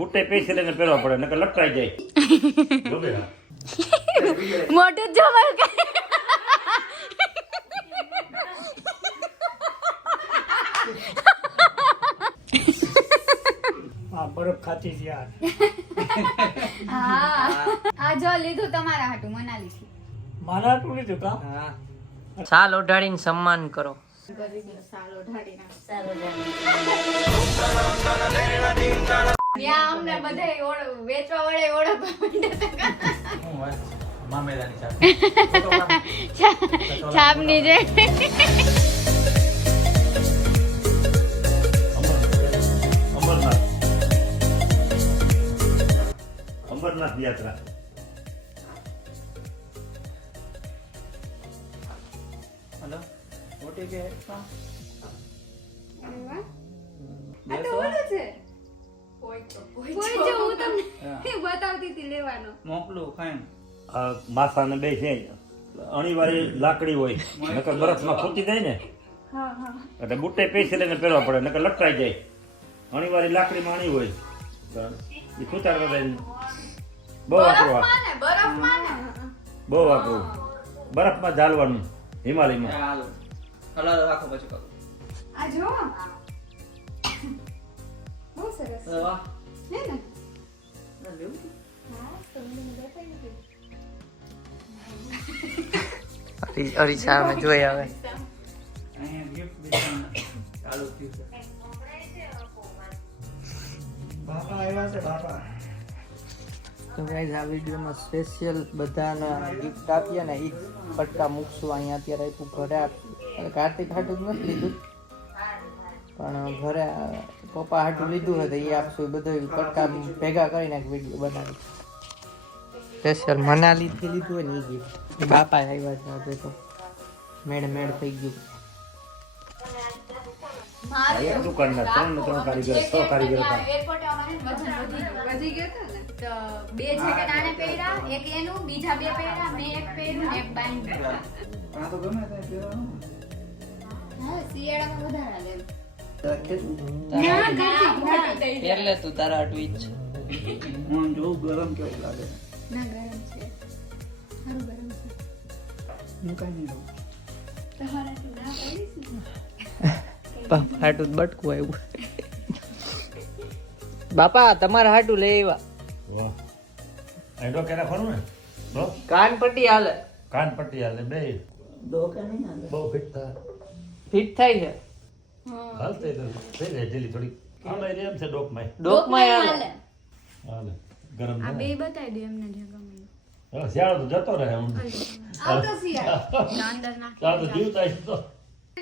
બુટ્ટે પૈસે લઈને પહેરવા પડે નકર લટકાઈ જાય. મોટું જબર કે બરફ ખાતી છે યાર. હા આ જો લીધું તમારા હાટું મનાલી થી. મારા હાટું લીધું કામ. સાલ ઓઢાડીને સન્માન કરો. અમને બધા વેચવા વડે ઓળખવા છાપની છે. અમરનાથ યાત્રા. હેલો મોટી કે મોકલું ખાઈ માથા ને બે છે અણીવાળી લાકડી હોય નકર બરફમાં ફૂટી જાય ને એટલે બુટ્ટે પૈસે લઈને પહેરવા પડે નકર લટકાઈ જાય. અણીવાળી લાકડીમાં અણી હોય એ ખૂતાડવા જાય. બહુ વાપરવા બહુ વાપરવું બરફમાં ઝાલવાનું હિમાલયમાં. હલાવ રાખો પછી કરો. આ જો બહુ સરસ વાહ હે ને. અરીસા અમે જોઈ આવે. બાપા આવ્યા છે બાપા. તો ગાઈઝ આ વિડીયોમાં સ્પેશિયલ બધાના ગિફ્ટ આપીએ ને એ પટકા મૂકશું અહીંયા. અત્યારે આપ્યું ઘરે આપશું. કાર્તિક હાટું જ નથી લીધું પણ ઘરે પપ્પા હાટું લીધું હોય તો એ આપશું. એ બધું પટકા ભેગા કરીને એક વિડીયો બનાવી સ્પેશિયલ મનાલીથી લીધું હોય ને એ ગિફ્ટ. બાપા આવ્યા છે હવે તો મેળ થઈ ગયું. દુકાનના 3 કારીગર 6 કારીગર હતા. એરપોર્ટે અમારે વધી ગયો હતો ને તો બે જેકેટ આને પહેર્યા, એક એનું, બીજા બે પહેર્યા, મેં એક પહેર્યું ને એક બાઈન પહેર્યા. આ તો ગમે તે પહેરવાનું. હા શિયાળામાં વધારે લે. એટલે તું તારા હાટું ઈ જ છે. હું જોઉં ગરમ કેવું લાગે. ના ગરમ છે, સારું ગરમ છે. હું કઈ નહીં લઉં. તમારા ના પડીશ ને. હાટું બટકું આવ્યું. બાપા તમારા હાટું લઈ આવ્યા. વાહ એડો કેરા ખરું ને બો કાન પટ્ટી હાલે. કાન પટ્ટી હાલે બે દો કે નહીં હાલે. બહુ ફિટ થાય. ફિટ થાય છે. હાલતે તો થઈ જાય ઢીલી થોડી. આમાં એમ છે ડોકમાં ડોકમાં હાલે. હાલે ગરમ આ છે બે ને. બતાવી દે એમને જે ગમે. હવે શિયાળો તો જતો રહે આમ આવતો શિયાળો અંદર નાખ. ચાલ તો જીવ થાય તો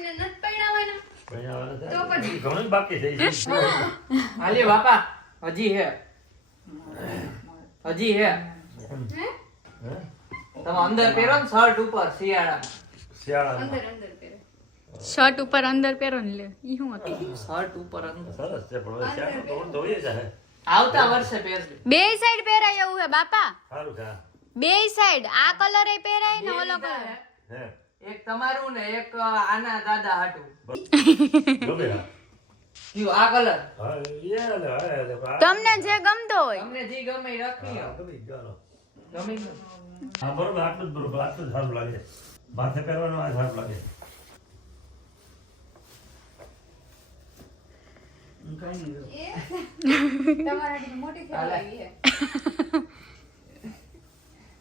નત પૈણાવાના પહેણાવાના તો થાય. પછી. ઘણું બાકી થઈ છે. હાલે બાપા હજી હે. હજી હે. હે હે? તમે અંદર પહેરો ને શર્ટ ઉપર શિયાળા. શિયાળામાં અંદર પહેરે. શર્ટ ઉપર અંદર પહેરો ને લે ઈ શું હતું? શર્ટ ઉપર અંદર. સરસ છે પણ હવે શિયાળો તો ઓળતો હોય જ હે. આવતા વર્ષે પહેરજો. બે સાઈડ પહેરાય એવું હે બાપા. સારું છે આ. બે સાઈડ આ કલર એ પહેરાય ને ઓલો કલર. હે એક તમારું ને એક આના દાદા હાટું. ગમે હા. કયું આ કલર? હા એ હાલે હાલે તમને જે ગમતો હોય. તમને જે ગમે એ રાખી આવો. ગમી ગયો. ગમે ઈ. હા બરોબર આટલું જ બરોબર આટલું જ સારું લાગે. માથે પહેરવાનું આ સારું લાગે. કઈ નહીં. તમારા મોટી થઈ ગઈ હે.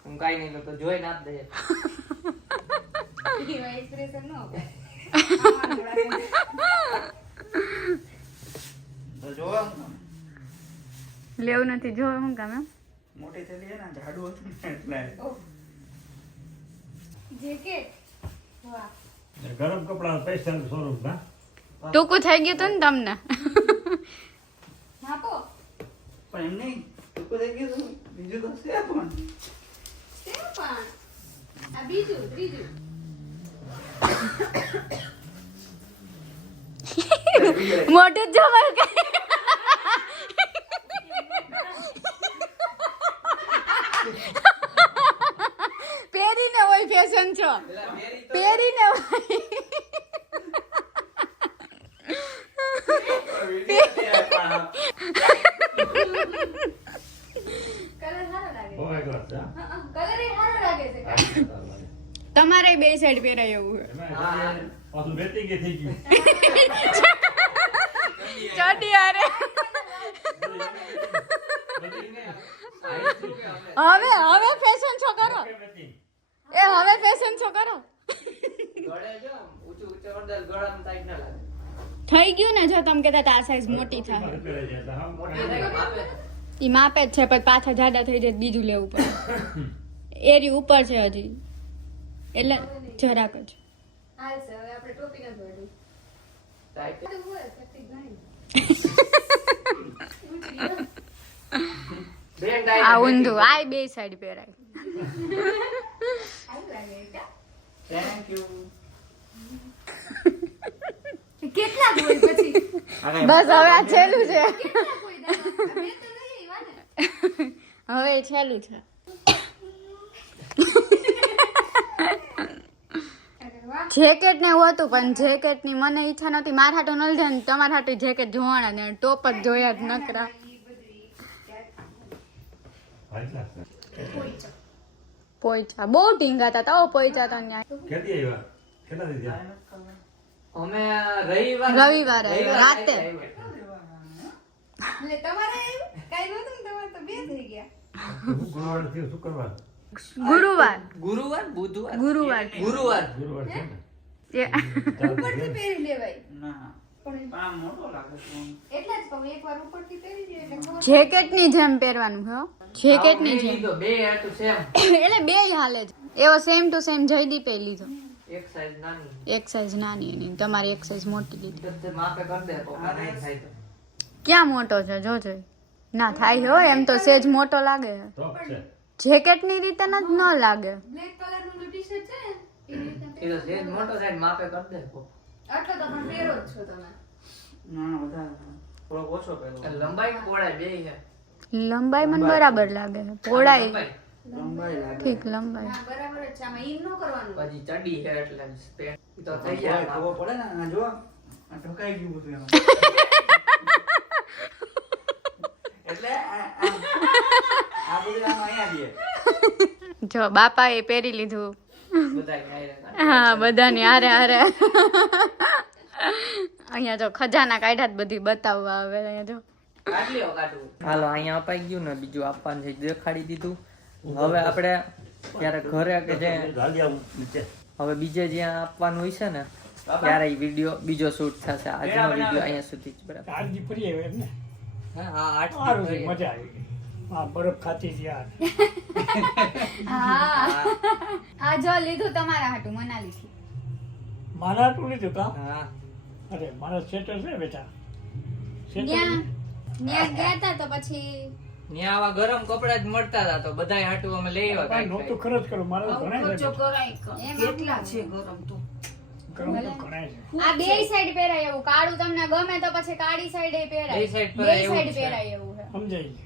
હું કઈ નહીં તો જોઈ ના દે. એક્સપ્રેશન નો તો જોવા લેવું નથી જો શું કામ એમ મોટી થયેલી છે ને જાડું હતું ને એટલે. જેકેટ વાહ ગરમ કપડા પૈસા શોરૂમ ના ટૂંકું થઈ ગયું હતું ને તમને માપો પણ એમ નહીં ટૂંકું થઈ ગયું હતું. બીજું તો છે પણ આ બીજું ત્રીજું મોટું જબર કે પહેરીને હોય ફેશન છો પહેરીને હોય તમારે બે સાઈડ પહેરાય એવું છે પાછું વેતી ગઈ થઈ ગયું ચડી આરે હવે ફેશન શો કરો એ હવે ફેશન શો કરો થઈ ગયું ને જો તમે કહેતા આ સાઈઝ મોટી થાય ઈ માપે જ છે પણ પાછા જાડા થઈ જાય બીજું લેવું પડે એરી ઉપર છે હજી એટલે જરાક જ આ ઊંધું આ બે સાઈડ પહેરાય થેન્ક યુ કેટલા હોય પછી બસ હવે આ છેલ્લું છે હવે છેલ્લું છે જેકેટ ને એવું હતું પણ જેકેટ ની મને ઈચ્છા નહોતી મારા હાટું ન લીધા ને તમારા હાટું જેકેટ જોવાના ને ટોપ જ જોયા જ નકરા પોઈચા બહુ ઢીંગા હતા તો પોઈચા હતા ન્યા કેદી આવ્યા કેટલા દી થયા અમે રવિવારે આવ્યા રાતે એટલે તમારે કઈ નહોતું ને તમારે તો બે થઈ ગયા ગુરુવાર થયો શુક્રવાર ગુરુવાર ગુરુવાર બુધવાર ગુરુવાર ગુરુવાર ગુરુવાર છે ને ઉપરથી પહેરી લેવાય ના પણ આ મોટો લાગે છે એટલે જ કહું એકવાર ઉપરથી પહેરી લે એટલે ખબર જેકેટ ની જેમ પહેરવાનું હો જેકેટ ની જેમ લીધો બે હતું સેમ એટલે બે હાલે જ એવો સેમ ટુ સેમ જયદીપે લીધો એક સાઈઝ નાની એક સાઈઝ નાની એની તમારી એક સાઈઝ મોટી લીધી તે માપે કરી દે પપ્પા નહીં થાય તો ક્યાં મોટો છે જોજો ના થાય હો એમ તો સેજ મોટો લાગે ટોપ છે જેકેટ ની રીતે ન લાગે બ્લેક કલર નું ટી-શર્ટ છે ને એ રીતે એ તો સેજ મોટો સાઈઝ માપે કરી દે પપ્પા આટલો તો પણ પહેરો જ છો તમે ના વધારે થોડો ઓછો પહેરો લંબાઈ પહોળાઈ બે છે લંબાઈ મને બરાબર લાગે છે પહોળાઈ લંબાઈ લાગે ઠીક લંબાઈ ના બરાબર જ છે આમાં ઈમ ન કરવાનું પછી ચડી છે એટલે પેન્ટ તો થઈ જાય ખબર પડે ને આ જો આ ઢોકાઈ ગયું બધું એમાં એટલે આ બધું આમ અહીંયા દે જો બાપા એ પહેરી લીધું બધા આયરે હા બધાની હારે હારે અહીંયા જો ખજાના કાઢ્યા જ બધી બતાવવા આવે અહીંયા જો હાલો અહીંયા અપાઈ ગયું ને બીજું આપવાનું છે દેખાડી દીધું હવે આપણે ત્યારે ઘરે કે જે હવે બીજે જ્યાં આપવાનું હોય છે ને ત્યારે ઈ વિડીયો બીજો શૂટ થશે આજનો વિડીયો અહીંયા સુધી જ બરાબર આજની ફરી આવે એમ ને હા સારું છે મજા આવી હા બરફ ખાતી છે યાર હા જો લીધું તમારા હાટું મનાલીથી મારા તું લીધું કા હા અરે મારા સ્વેટર છે બેટા ત્યાં ગયા તા તો પછી ત્યાં આવા ગરમ કપડા જ મળતા હતા તો બધાય હાટું અમે લઈ આવ્યા નહોતું ખર્ચ કરું મારા ઘણા છે કેટલા છે ગરમ તો ગરમ તો ઘણા છે આ બે સાઈડ પહેરાય એવું કાળું તમને ગમે તો પછી કાળી સાઈડ એ પહેરાય બે side બે પહેરાય એવું સાઈડ છે. પહેરાય એવું છે સમજાઈ ગયું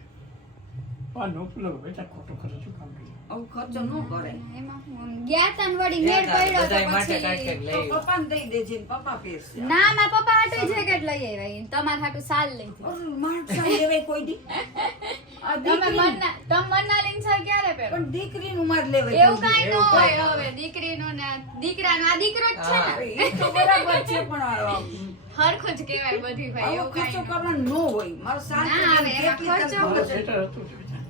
આ નોતું લો બેટા ખોટું ખર્ચ શું કામ કર્યું આવું ખર્ચો ન કરે એમાં હું ગયા તા ને વળી મેળ પડ્યો તો બધાય માટે પછી કાંઈક લઈ આવ્યા. પપ્પાને દઈ દેજે ને પપ્પા પહેરશે ના માં પપ્પા હાટુ જેકેટ લઈ આવ્યા તમારા હાટુ સાલ લઈ માણસા લેવાય કોઈ દી આ તમે દીકરી મન્નાલીન સાલ ક્યારે પહેરો પણ દીકરીનું માર લેવાય એવું કાઈ ન હોય હવે દીકરીનું ને દીકરાનો આ દીકરો જ છે ને એ તો બરાબર છે પણ હરખું જ કહેવાય બધી ભાઈ આવો એવું કાઈ ખર્ચો ન કરવાનો ન હોય મારો સાથ ના આવે એમાં ખર્ચો મારું સ્વેટર હતું જ બેટા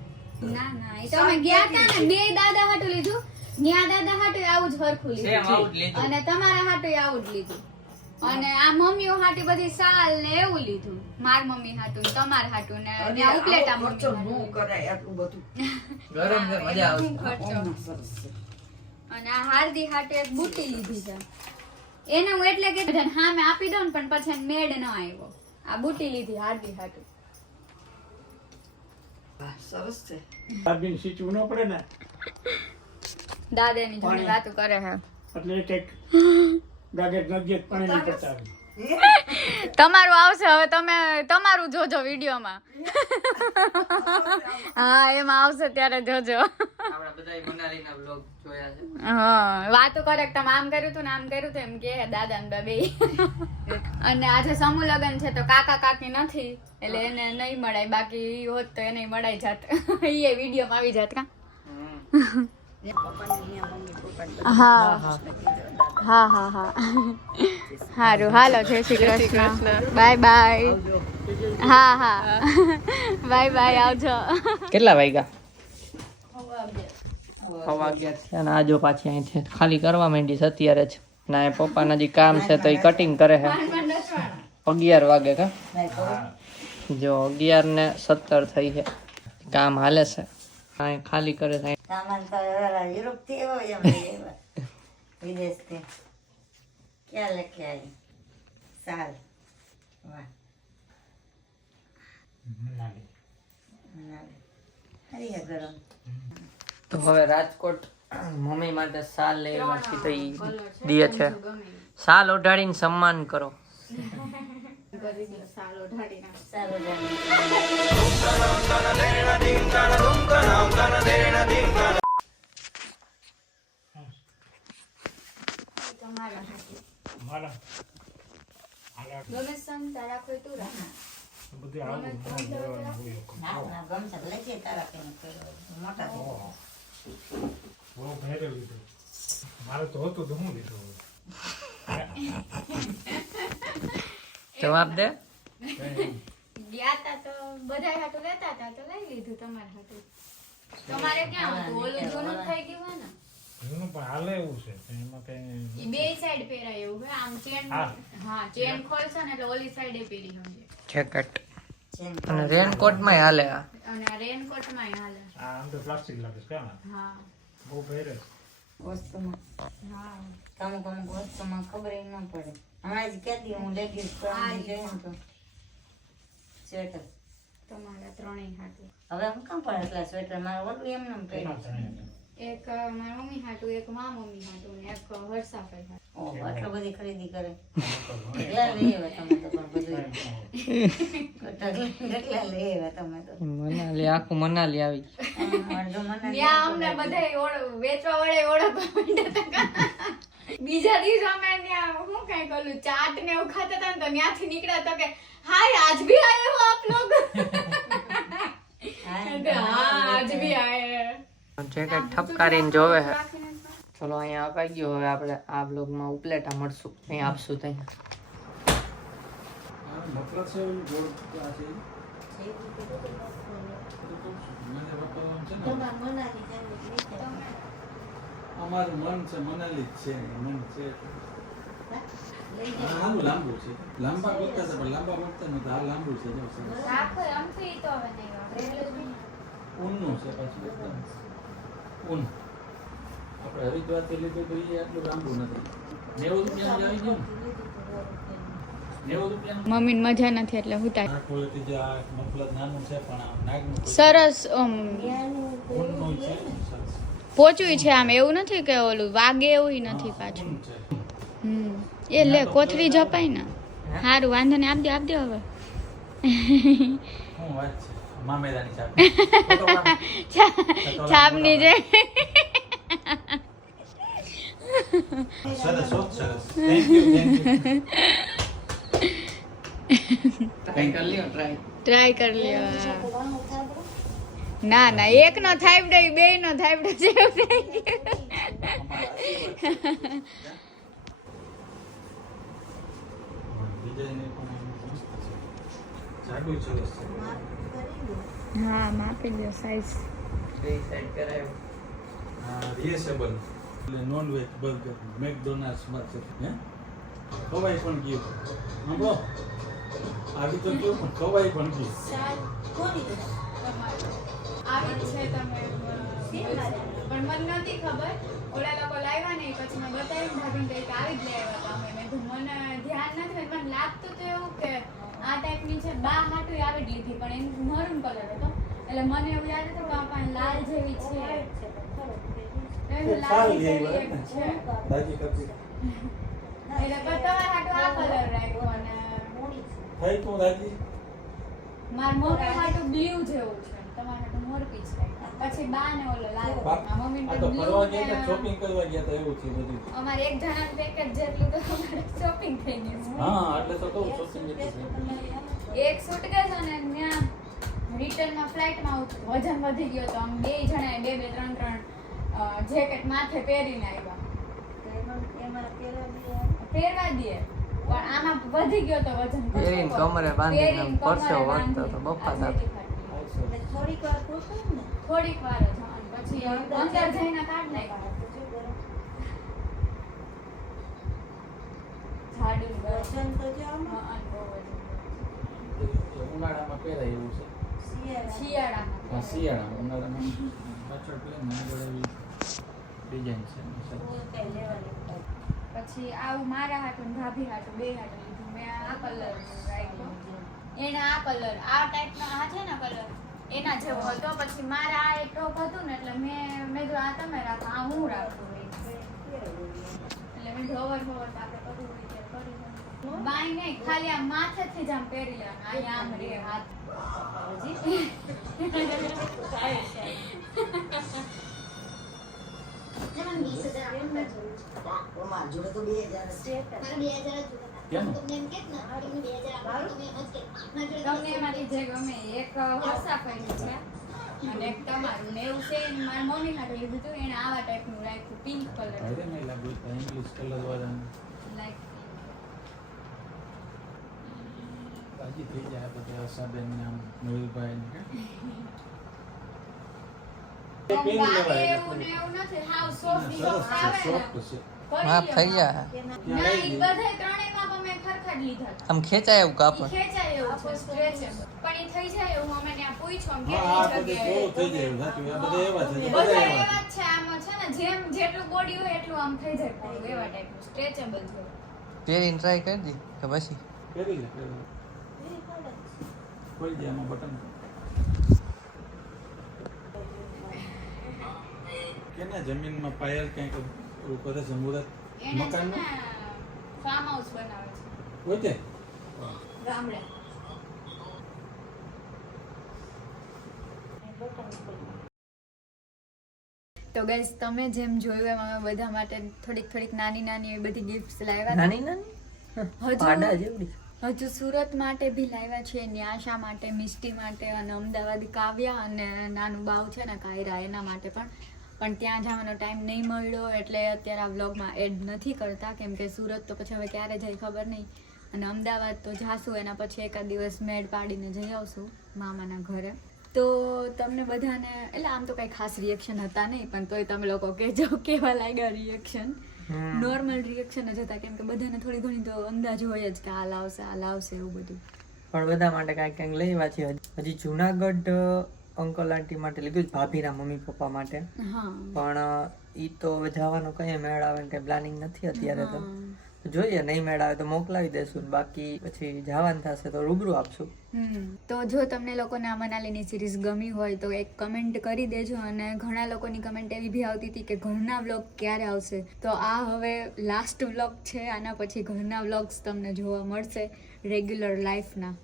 ના ના એ તો અમે ગયા તા ને બે દાદા હાટુ લીધું ન્યા દાદા હાટુ આવું જ હરખું સેમ લીધું આવું જ લીધું અને તમારા હાટુ આવું જ લીધું અને આ મમ્મીઓ હાટુ બધી સાલ ને એવું લીધું માર મમ્મી હાટુ ને તમાર હાટુ ને ત્યાં ઉપલેટા આવો ખર્ચો મમ્મી ન કરાય આટલું બધું ગરમ છે મજા આવશે ખર્ચો ઓમ સરસ છે અને આ હાર્દી હાટુ એક બુટ્ટી લીધી છે એને હું એટલે કે હા મેં આપી દઉં ને પણ પછી એને મેડ ન આવ્યો આ બુટ્ટી લીધી હાર્દી હાટુ વાહ, સરસ છે આદમીને સીચવું ન પડે ને દાદાની જોડે વાતો કરે છે એટલે એક એક ગાગેટ નદીએ પાણી નહીં પડતા આવે. તમારું આવશે હવે તમે તમારું જોજો વિડીયોમાં હા એમાં આવશે ત્યારે જોજો આપણા બધાય મનાલીના vlog જોયા છે હા વાતો કરે કે તમે આમ કર્યું હતું ને આમ કર્યું હતું એમ કે દાદા ને બે અને આજે સમૂહ લગ્ન છે તો કાકા કાકી નથી એટલે એને નહીં મળાય બાકી ઈ હોત તો એને મળાઈ જાત એ વિડીયોમાં આવી જાત કા હા હા હા હા સારું હાલો જય શ્રી કૃષ્ણ બાય બાય હા હા બાય બાય આવજો કેટલા વાગ્યા 11 છે અને આ જો પાછી અહીંથી ખાલી કરવા માંડી છે અત્યારે જ ના એ પપ્પાના જે કામ છે તો એ કટિંગ કરે છે 11 વાગે કા જો 11:17 થઈ છે કામ હાલે છે અહીં ખાલી કરે છે સામાન તો યુરોપ થી હોય વિદેશ થી ક્યાં લેકે આવી સાલ વાહ હરી ગરમ તો હવે રાજકોટ મમ્મી માટે સાલ લેવા છે તો ઈ દીએ છે સાલ ઓઢાડીને સન્માન કરો ગમે સંતા રાખો તું રાખ બધે આવું ગમશે લઈ જઈએ તારા પેન મોટા બહુ ભેરે લીધું મારે તો હતું તો હું લીધું જવાબ દે ગયા તા તો બધા હાટુ લેતા હતા તો લઈ લીધું તમારે હાટુ તમારે ક્યાં હતું ઓલું જૂનું થઈ ગયું ને એનું પણ હાલે એવું છે એમાં કઈ ઈ બે સાઈડ પહેરાય એવું હે આમ ચેન હા ચેન ખોલશો ને એટલે ઓલી સાઈડે પહેરી સમજે જેકેટ અને રેનકોટ માં હાલે આ અને આ રેનકોટ માં હાલે આ આમ તો પ્લાસ્ટિક લાગે છે કેમ હા બહુ ભેરે વસ્તુમાં હા અમુક વસ્તુમાં ખબર ન પડે હમણાં જ કહેતી હું લેગીસ પહેરીને જોયું તો સ્વેટર તમારા ત્રણેય હાટુ હવે હું કામ પડે એટલા સ્વેટર મારે ઓલું એમને એમ પહેર્યું એક મારા મમ્મી હાટુ એક મા મમ્મી હાટુ ને એક હર્ષાભાઈ હાટુ ઓહો આટલો બધી ખરીદી કરે કેટલા લઈ આવ્યા તમે તો પણ બધું કેટલા લઈ આવ્યા તમે તો મનાલી આખું મનાલી આવી અડધો મને ત્યાં અમને બધા વેચવા વાળા ઓળખવા માંડ્યા હતા બીજા દિવસે અમે ત્યાં શું કઈ કરું ચાટ ને એવું ખાતા હતા ને તો ત્યાંથી નીકળ્યા તો કે હાય આજ ભી આયે હો આપ લોગ હા આજ ભી આયે જેકેટ ઠપકારીને જોવે છે ચલો અહીંયા અપાઈ ગયો હવે આપણે આ બ્લોગમાં ઉપલેટા મળશું અહીં આપશું ત્યાં અમારું મન છે મનાલી જ છે મન છે આનું લાંબુ છે લાંબા ગોતતા છે પણ લાંબા ગોતતા નથી આ લાંબુ છે જો સરસ. રાખો અમથી તો હવે નહીં વાપરે ઊનનું છે પાછું એકદમ ઊન આપણે હરિદ્વારથી લીધું તો એ આટલું લાંબુ નથી 90 રૂપિયાનું જ આવી ગયું ને 90 રૂપિયાનું મમ્મી ને મજા નથી એટલે હુતા આ ક્વોલિટી જે આ મફલર નાનું છે પણ આ નાગનું સરસ ઊનનું છે સરસ પોચું છે આમ એવું નથી કે ઓલું વાગે એવું નથી પાછું ઊન છે એ લે કોથળી જપાય ને સારું વાંધો ને આપ દે હવે શું વાત છે મામેરાની ચાપ છાપની જે સરસ હો, સરસ થેન્ક યુ કઈ કરી લ્યો ટ્રાય ટ્રાય કરી લ્યો ના ના એક નો થાઈબડો બે નો થાઈબડો જેવું થઈ ડિઝાઇન પણ મસ્ત છે જાડું સરસ છે ગયું હા માપી લ્યો સાઈઝ બે સાઈડ કરાયો રિએસેબલ એટલે નોન વેજ બર્ગર મેકડોનાલ્ડ્સ માં છે હે ખવાય પણ ગયું સાંભળો આવી તો ગયું પણ ખવાય પણ ગયું આવી છે તમે પણ મને નથી ખબર ઓલા લોકો લાવ્યા ને પછી મેં બતાવ્યું ભાભીને કઈક આવી જ લઈ આવ્યા હતા અમે મેં કીધું મને ધ્યાન નથી મને લાગતું તો એવું કે આ ટાઈપની છે બા હાટું આવી જ લીધી પણ એનું મરૂન કલર હતો એટલે મને એવું યાદ હતું કે આ પણ લાલ જેવી છે એવું લાલ જેવી એક છે દાદી કરતી એટલે તમારા હાટું આ કલર રાખ્યો અને થઈ તો દાદી માર મમ્મી હાટું બ્લુ જેવું છે તમારા હાટું મોરપી છે પછી બા ને ઓલો લાલ મમ્મી આ તો તો બ્લુ ફરવા ગયા તો શોપિંગ કરવા ગયા તો એવું છે બધું અમારે એક જણાનું પેકેજ જેટલું તો અમારે શોપિંગ થઈ ગયું હા એટલે તો કહું શોપિંગ એટલે એક સુટકેસ અને ત્યાં રિટર્નમાં ફ્લાઇટમાં વજન વધી ગયો તો આમ બે જણાએ બે ત્રણ જેકેટ માથે પહેરીને આવ્યા. એમાં પહેરવા દે પણ આમાં વધી ગયો તો વજન. પહેરીને કમરે બાંધીને પહેરીને પરસેવો કમરે વળતો તો બાંધીને. બફા આ થતો. સીધી ફાટી. થોડીક વાર પૂછું ને થોડીક વાર જ હા. પછી અંદર જઈને કાઢ નાખ્યા. ઝાડુ વજન તો જો આમાં હા, અને બહુ વજન. ઉનાળામાં પહેરાય એવું છે. શિયાળામાં. હા, શિયાળામાં. ઉનાળામાં પાછળ પ્લેન આગળ એવી ડિઝાઇન છે. કઈ લેવાની પછી આવું મારા હાટું ને ભાભી હાટું બે હાટું લીધું. મેં આ કલર રાખ્યો. એને આ કલર આ ટાઈપનો આ છે ને કલર એના જેવો હતો. પછી મારા આ એક ટોપ હતું ને એટલે મેં કીધું આ તમે રાખો આ હું રાખું. એટલે મેં ઢોવર તો આપણે કરવું હોય ત્યારે કરી દઉં. બાય નહીં ખાલી આમ માથેથી જ આમ પહેરી લેવાનું. અહીંયા આમ રે હાથ હજી કેમ? તમને એમાંથી જે ગમે એક હસા પડી છે અને એક તમારું ને એવું છે. અને મારી મમ્મી હાટું લીધું હતું. એને આવા ટાઈપનું રાખ્યું પિંક કલર ભાઈને નહીં લાગ્યું તો ઇંગ્લિશ કલર વાળાને લાઈક તાજી થઈ જાય આ બધા આશાબેન ને આમ મયુરભાઈ ને કે એવું ને એવું નથી. હાવ સોફ્ટ સોફ્ટ આવે ને સોફ્ટ છે. હા થઈ જાય. ના ઈ બધાય ત્રણેય કાપ અમે ખરખર લીધા હતા. આમ ખેંચાય એવું ઈ કાપડ. ખેંચાય એવું છે સ્ટ્રેચેબલ. પણ ઈ થઈ જાય એવું અમે ત્યાં પૂછ્યું હા, આ બધે કેવું થઈ જાય સાચું. આ બધા એવા છે બધા બધા એવા એવા જ છે. આમાં છે ને જેમ જેટલું બોડી હોય એટલું આમ થઈ જાય પૂરું. એવા ટાઈપનું સ્ટ્રેચેબલ છે. પહેરીને ટ્રાય કરી દી કે પછી પહેરી લે ખોલી દે આમાં બટન કેના જમીનમાં પાયલ કંઈક એવું કરે છે મુહૂર્ત એને છે મકાનનું ને ફાર્મ હાઉસ બનાવે છે પોતે ગામડે. તો ગાઈસ તમે જેમ જોયું એમ અમે બધા માટે થોડીક નાની નાની એવી બધી ગિફ્ટ્સ લાવ્યા હતા. નાની નાની પાડા જેવડી. હજુ સુરત માટે બી લાવ્યા છે. ન્યાશા માટે, મિષ્ટી માટે અને અમદાવાદી કાવ્યા અને નાનું બાવ છે ને કાયરા એના માટે પણ ત્યાં જવાનો ટાઈમ નહીં મળ્યો એટલે અત્યારે આ વ્લોગમાં એડ નથી કરતા. કેમ કે સુરત તો પછી હવે ક્યારે જાય ખબર નહીં. અને અમદાવાદ તો જાશું એના પછી એકાદ દિવસ મેળ પાડીને જઈ આવશું મામાના ઘરે. તો તમને બધાને એટલે આમ તો કંઈ ખાસ રિએક્શન હતા નહીં પણ તોય તમે લોકો કહેજો કેવા લાગ્યા રિએક્શન. નોર્મલ રિએક્શન જ હતા કેમ કે બધાને થોડી ઘણી તો અંદાજ હોય જ કે આ લાવશે એવું બધું. પણ બધા માટે કાંઈક લેવા છે. હજી જુનાગઢ અંકલ આંટી માટે લીધું જ, ભાભીના મમ્મી પપ્પા માટે. હા પણ ઈ તો હવે જવાનો કઈ મેળ આવે ને કઈ પ્લાનિંગ નથી અત્યારે તો. જોઈએ નહીં મેળ આવે તો મોકલાવી દેશું, બાકી પછી જવાનું થશે તો રૂબરૂ આપશું. તો જો તમને લોકોને આ મનાલીની સિરીઝ ગમી હોય તો એક કમેન્ટ કરી દેજો. અને ઘણા લોકોની કમેન્ટ એવી બી આવતી હતી કે ઘરના વ્લોગ ક્યારે આવશે. તો આ હવે લાસ્ટ વ્લોગ છે. આના પછી ઘરના વ્લોગ્સ તમને જોવા મળશે રેગ્યુલર લાઈફના.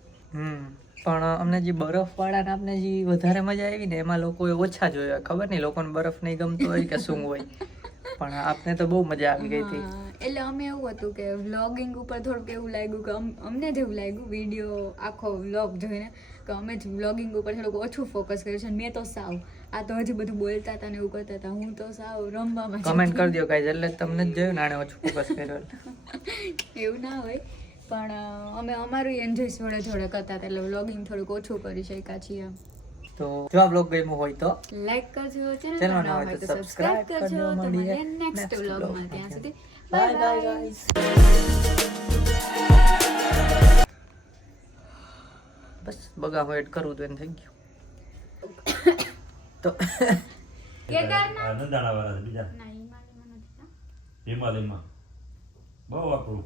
પણ અમને જે બરફ વાળા આપને જે વધારે મજા આવી ને એમાં લોકોએ ઓછા જોયા. ખબર નહીં લોકોને બરફ નહીં ગમતો હોય કે શું હોય, પણ આપને તો બહુ મજા આવી ગઈ હતી. એટલે અમે એવું હતું કે વ્લોગિંગ ઉપર થોડુંક એવું લાગ્યું કે અમને જ એવું લાગ્યું વિડીયો આખો વ્લોગ જોઈને કે અમે જ વ્લોગિંગ ઉપર થોડુંક ઓછું ફોકસ કર્યું છે. મેં તો સાવ આ તો હજી બધું બોલતા હતા ને એવું કરતા હતા, હું તો સાવ રમવામાં. કમેન્ટ કરી દો ગાઈઝ, એટલે તમને જ જોયું ને આને ઓછું ફોકસ કર્યો. એવું ના હોય પણ અમે અમારું એન્જોય જોડે જોડે કરતા હતા એટલે વ્લોગિંગ થોડુંક ઓછું કરી શક્યા છીએ. તો જો આ વ્લોગ ગમ્યો હોય તો લાઈક કરજો, ચેનલ ચેનલ નવા હોય તો સબસ્ક્રાઇબ કરજો. તો મળીએ નેક્સ્ટ વ્લોગમાં. ત્યાં સુધી બાય બાય ગાઈઝ. બસ બગામાં એડ કરવું તો એને થઈ ગયું. તો કેદારનાથ નંદાણા વાળા બીજા ના હિમાલયમાં નથી. હિમાલયમાં બહુ આપણું